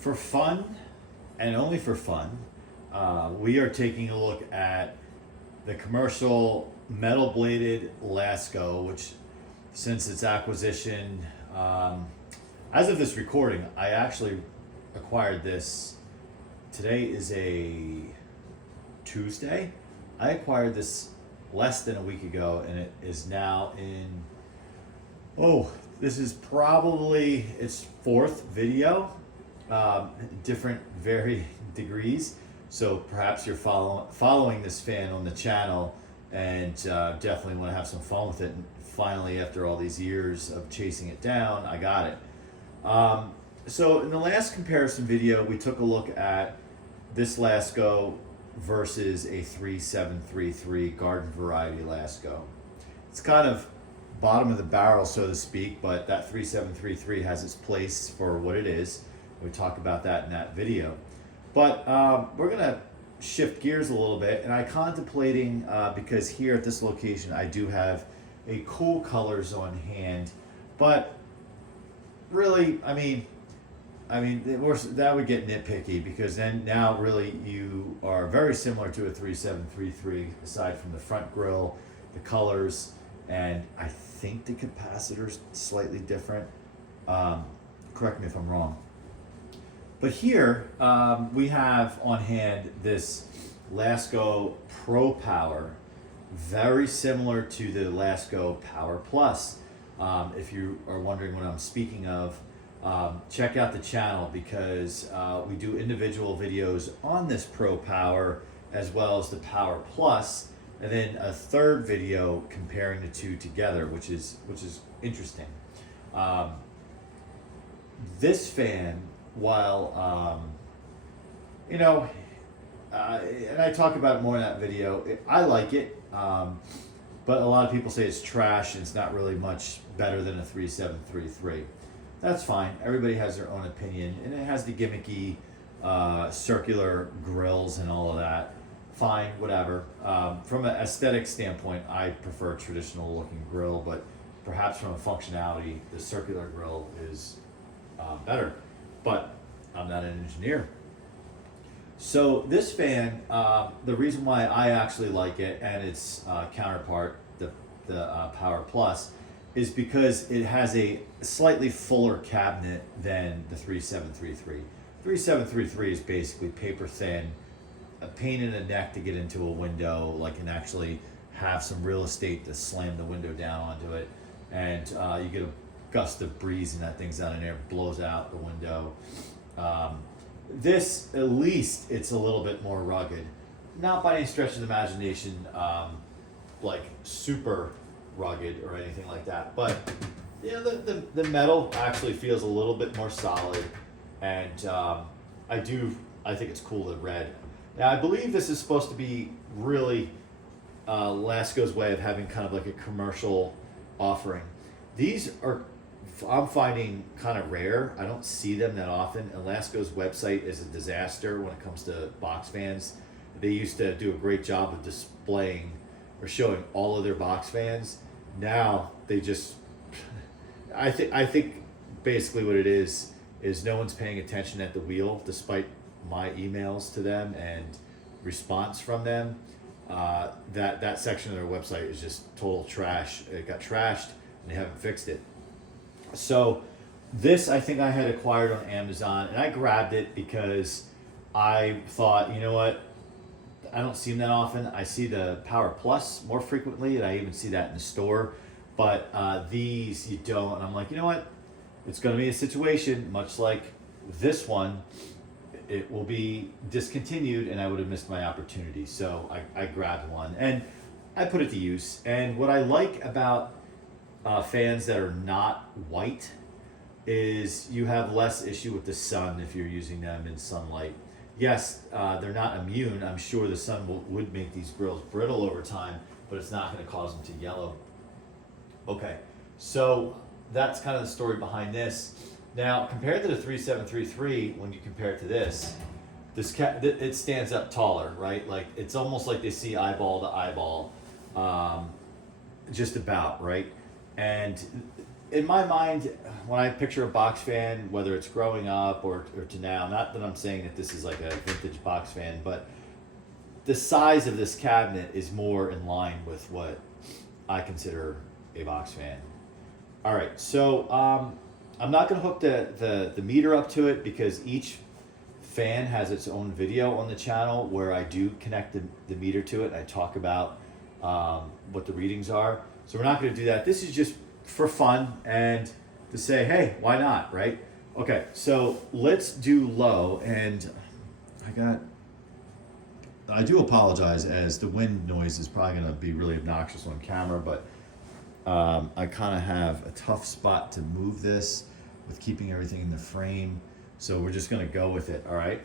For fun, and only for fun, we are taking a look at the commercial metal bladed Lasko, which since its acquisition, as of this recording, I actually acquired this. Today is a Tuesday. I acquired this less than a week ago, and it is now in, this is probably its fourth video, different varying degrees. So perhaps you're following this fan on the channel and definitely want to have some fun with it. And finally, after all these years of chasing it down, I got it. So in the last comparison video, we took a look at this Lasko versus a 3733 garden variety Lasko. It's kind of bottom of the barrel, so to speak, but that 3733 has its place for what it is. We talk about that in that video. But we're gonna shift gears a little bit, and I'm contemplating, because here at this location I do have a cool colors on hand, but really, I mean, that would get nitpicky, because then now really you are very similar to a 3733 aside from the front grille, the colors, and I think the capacitor's slightly different. Correct me if I'm wrong. But here we have on hand this Lasko Pro Power, very similar to the Lasko Power Plus. If you are wondering what I'm speaking of, check out the channel, because we do individual videos on this Pro Power as well as the Power Plus, and then a third video comparing the two together, which is interesting. This fan, while and I talk about it more in that video, I like it, but a lot of people say it's trash and it's not really much better than a 3733. That's fine. Everybody has their own opinion, and it has the gimmicky circular grills and all of that. Fine, whatever. From an aesthetic standpoint, I prefer traditional looking grill, but perhaps from a functionality, the circular grill is better. But I'm not an engineer. So this fan, the reason why I actually like it, and its counterpart, the Power Plus, is because it has a slightly fuller cabinet than the 3733. 3733 is basically paper thin, a pain in the neck to get into a window, and actually have some real estate to slam the window down onto it, and you get a gust of breeze and that thing's out in there, blows out the window. This, at least, it's a little bit more rugged. Not by any stretch of the imagination, like super rugged or anything like that, but the metal actually feels a little bit more solid, and I think it's cool, the red. Now I believe this is supposed to be really Lasko's way of having kind of like a commercial offering. These are, I'm finding, kind of rare. I don't see them that often, and Lasko's website is a disaster when it comes to box fans. They used to do a great job of displaying or showing all of their box fans. Now they just, I think basically what it is no one's paying attention at the wheel, despite my emails to them and response from them. That section of their website is just total trash. It got trashed and they haven't fixed it. So this, I think I had acquired on Amazon, and I grabbed it because I thought, you know what, I don't see them that often. I see the Power Plus more frequently, and I even see that in the store, but these you don't. And I'm like, you know what, it's going to be a situation much like this one. It will be discontinued, and I would have missed my opportunity. So I grabbed one and I put it to use. And what I like about fans that are not white is you have less issue with the sun if you're using them in sunlight. Yes, they're not immune. I'm sure the sun would make these grills brittle over time, but it's not going to cause them to yellow. Okay, so that's kind of the story behind this. Now, compared to the 3733, when you compare it to this it stands up taller, right? Like, it's almost like they see eyeball to eyeball, just about, right? And in my mind, when I picture a box fan, whether it's growing up or to now, not that I'm saying that this is like a vintage box fan, but the size of this cabinet is more in line with what I consider a box fan. All right, so I'm not going to hook the meter up to it because each fan has its own video on the channel where I do connect the meter to it and I talk about what the readings are. So we're not going to do that. This is just for fun and to say, hey, why not, right? Okay, so let's do low, and I do apologize as the wind noise is probably going to be really obnoxious on camera, but I kind of have a tough spot to move this with keeping everything in the frame. So we're just going to go with it, all right?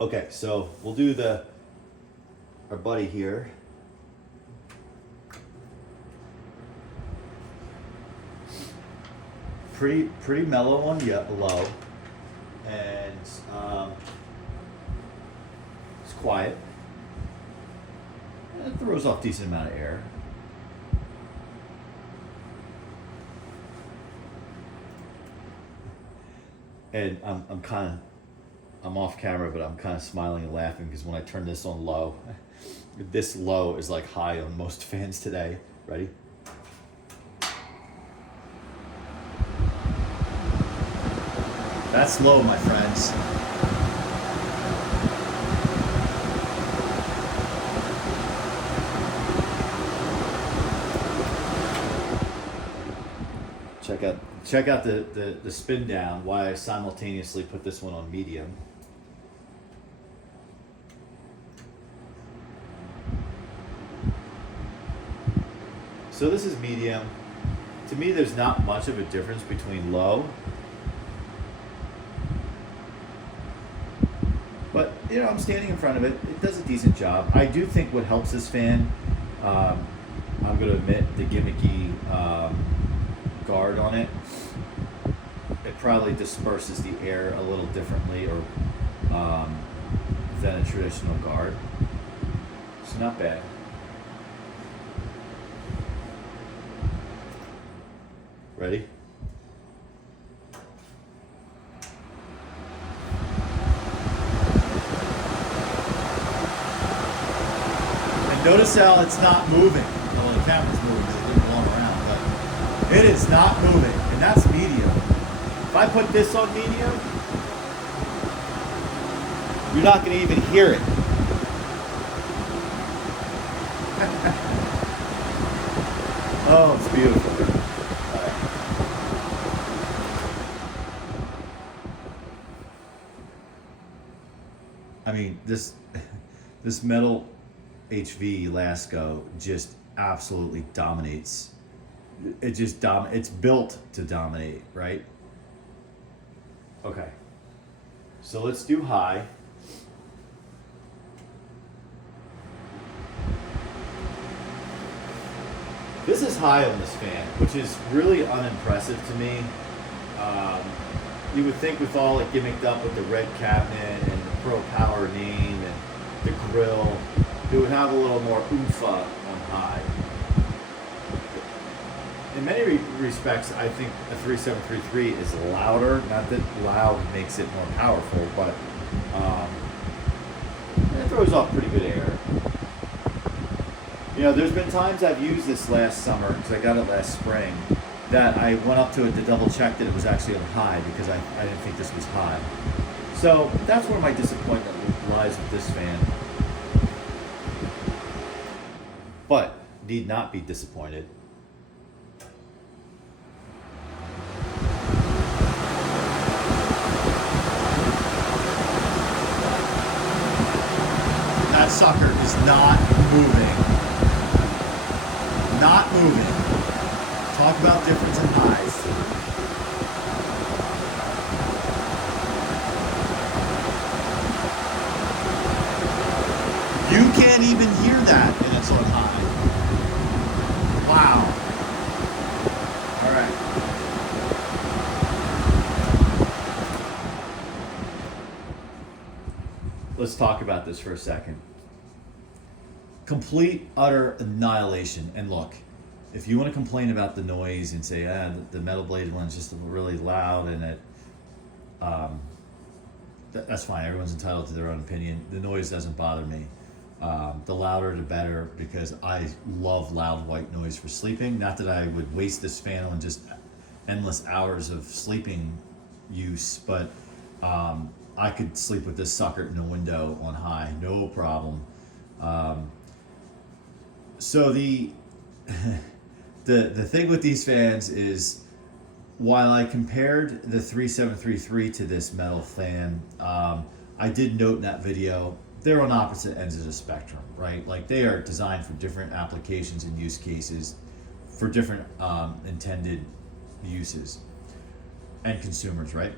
Okay, so we'll do our buddy here. Pretty mellow on low, and it's quiet. It throws off a decent amount of air. And I'm off camera, but I'm kind of smiling and laughing because when I turn this on low, this low is like high on most fans today. Ready? That's low, my friends. Check out the spin down, why I simultaneously put this one on medium. So this is medium. To me, there's not much of a difference between low. But, you know, I'm standing in front of it. It does a decent job. I do think what helps this fan, I'm going to admit, the gimmicky guard on it. It probably disperses the air a little differently or than a traditional guard. It's not bad. Ready? Notice how it's not moving. Well, the camera's moving because it didn't blow around, but it is not moving, and that's medium. If I put this on medium, you're not going to even hear it. Oh, it's beautiful. All right. I mean, this metal HV Lasko just absolutely dominates. It just it's built to dominate, right? Okay. So let's do high. This is high on this fan, which is really unimpressive to me. You would think with all it gimmicked up with the red cabinet and the Pro Power name and the grill, it would have a little more oomph on high. In many respects, I think a 3733 is louder. Not that loud makes it more powerful, but it throws off pretty good air. You know, there's been times I've used this last summer, because I got it last spring, that I went up to it to double check that it was actually on high, because I didn't think this was high. So that's where my disappointment lies with this fan. But need not be disappointed. That sucker is not moving. Not moving. Talk about difference in highs. You can't even hear that, and it's on high. Wow. All right. Let's talk about this for a second. Complete, utter annihilation. And look, if you want to complain about the noise and say, the metal bladed one's just really loud and um, that's fine. Everyone's entitled to their own opinion. The noise doesn't bother me. The louder the better, because I love loud white noise for sleeping. Not that I would waste this fan on just endless hours of sleeping use, but I could sleep with this sucker in a window on high, no problem. So the the thing with these fans is, while I compared the 3733 to this metal fan, I did note in that video they're on opposite ends of the spectrum, right? Like, they are designed for different applications and use cases, for different intended uses and consumers, right?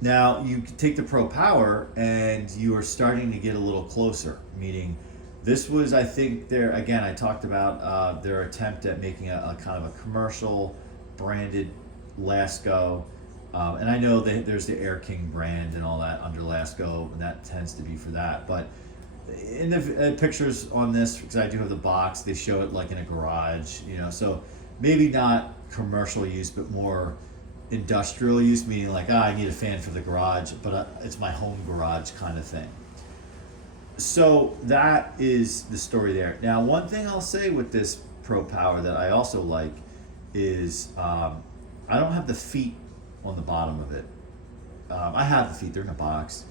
Now, you take the Pro Power and you are starting to get a little closer, meaning this was, I think, again, I talked about their attempt at making a kind of a commercial branded Lasko. And I know there's the Air King brand and all that under Lasko, and that tends to be for that. But in the pictures on this, because I do have the box, they show it like in a garage, so maybe not commercial use, but more industrial use, meaning like, I need a fan for the garage, but it's my home garage kind of thing. So that is the story there. Now, one thing I'll say with this Pro Power that I also like is I don't have the feet on the bottom of it. I have the feet, they're in a box.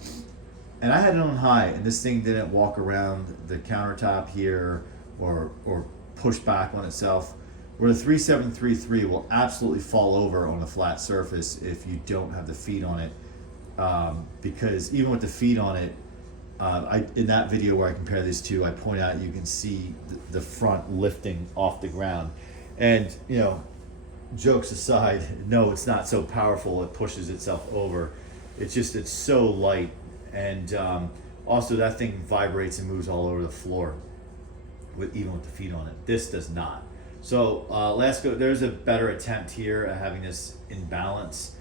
And I had it on high, and this thing didn't walk around the countertop here or push back on itself. Where the 3733 will absolutely fall over on a flat surface if you don't have the feet on it. Because even with the feet on it, in that video where I compare these two, I point out you can see the front lifting off the ground. And, jokes aside, no, it's not so powerful it pushes itself over. It's so light. And also, that thing vibrates and moves all over the floor, even with the feet on it. This does not. So Lasko, there's a better attempt here at having this in balance.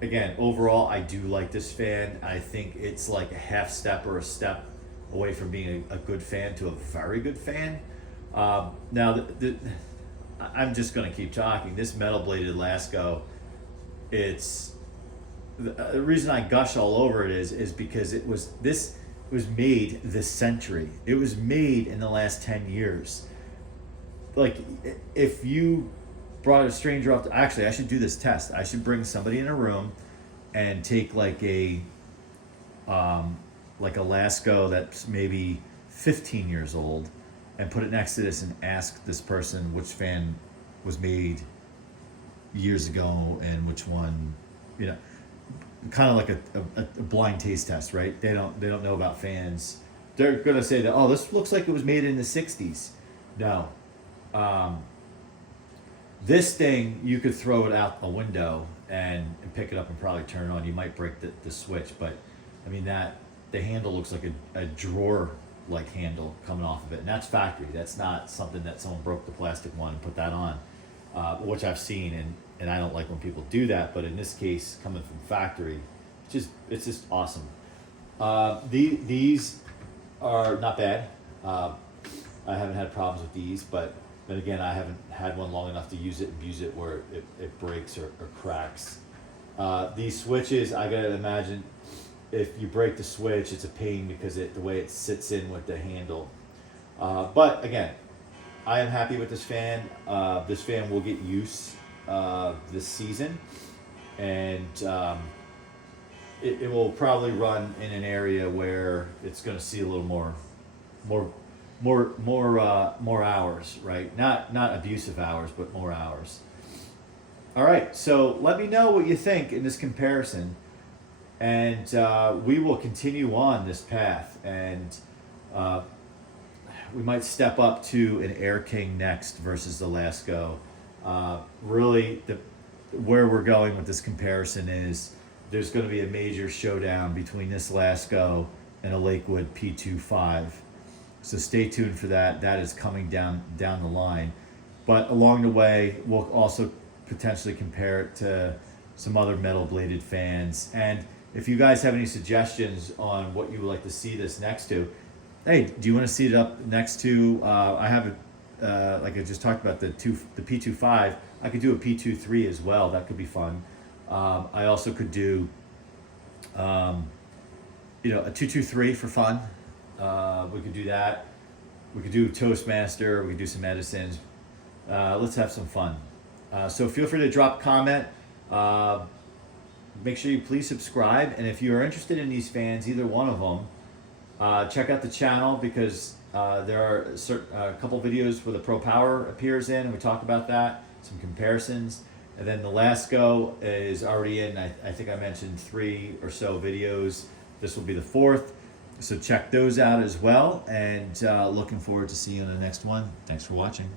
Again, overall, I do like this fan. I think it's like a half step or a step away from being a good fan to a very good fan. Now, I'm just going to keep talking. This metal bladed Lasko, the reason I gush all over it is because it was made this century. It was made in the last 10 years. Like, if you brought a stranger up actually, I should do this test. I should bring somebody in a room and take like a Lasko that's maybe 15 years old and put it next to this and ask this person which fan was made years ago and which one, kind of like a blind taste test, right? They don't know about fans. They're gonna say that, oh, this looks like it was made in the 60s. No. This thing, you could throw it out the window and pick it up and probably turn it on. You might break the switch, but I mean, the handle looks like a drawer like handle coming off of it, and that's factory. That's not something that someone broke the plastic one and put that on, which I've seen, and I don't like when people do that. But in this case, coming from factory, it's just awesome. These are not bad. I haven't had problems with these, but again, I haven't had one long enough to use it and abuse it where it breaks or cracks. These switches, I gotta imagine, if you break the switch, it's a pain because the way it sits in with the handle. But again, I am happy with this fan. This fan will get use this season, and it will probably run in an area where it's going to see a little more hours, right? Not abusive hours, but more hours. All right, so let me know what you think in this comparison, and we will continue on this path, and we might step up to an Air King next versus the Lasko. Really, where we're going with this comparison is there's going to be a major showdown between this Lasko and a Lakewood P25. So stay tuned for that. That is coming down the line. But along the way, we'll also potentially compare it to some other metal bladed fans. And if you guys have any suggestions on what you would like to see this next to, hey, do you want to see it up next to, I have like I just talked about the P25, I could do a P23 as well. That could be fun. I also could do, a 223 for fun. We could do that. We could do Toastmaster. We could do some Edisons. Let's have some fun. So feel free to drop a comment. Make sure you please subscribe. And if you are interested in these fans, either one of them, check out the channel because there are a couple videos where the Pro Power appears in, and we talk about that, some comparisons. And then the Lasko is already in, I think I mentioned 3 or so videos. This will be the 4th. So check those out as well. And looking forward to seeing you in the next one. Thanks for watching.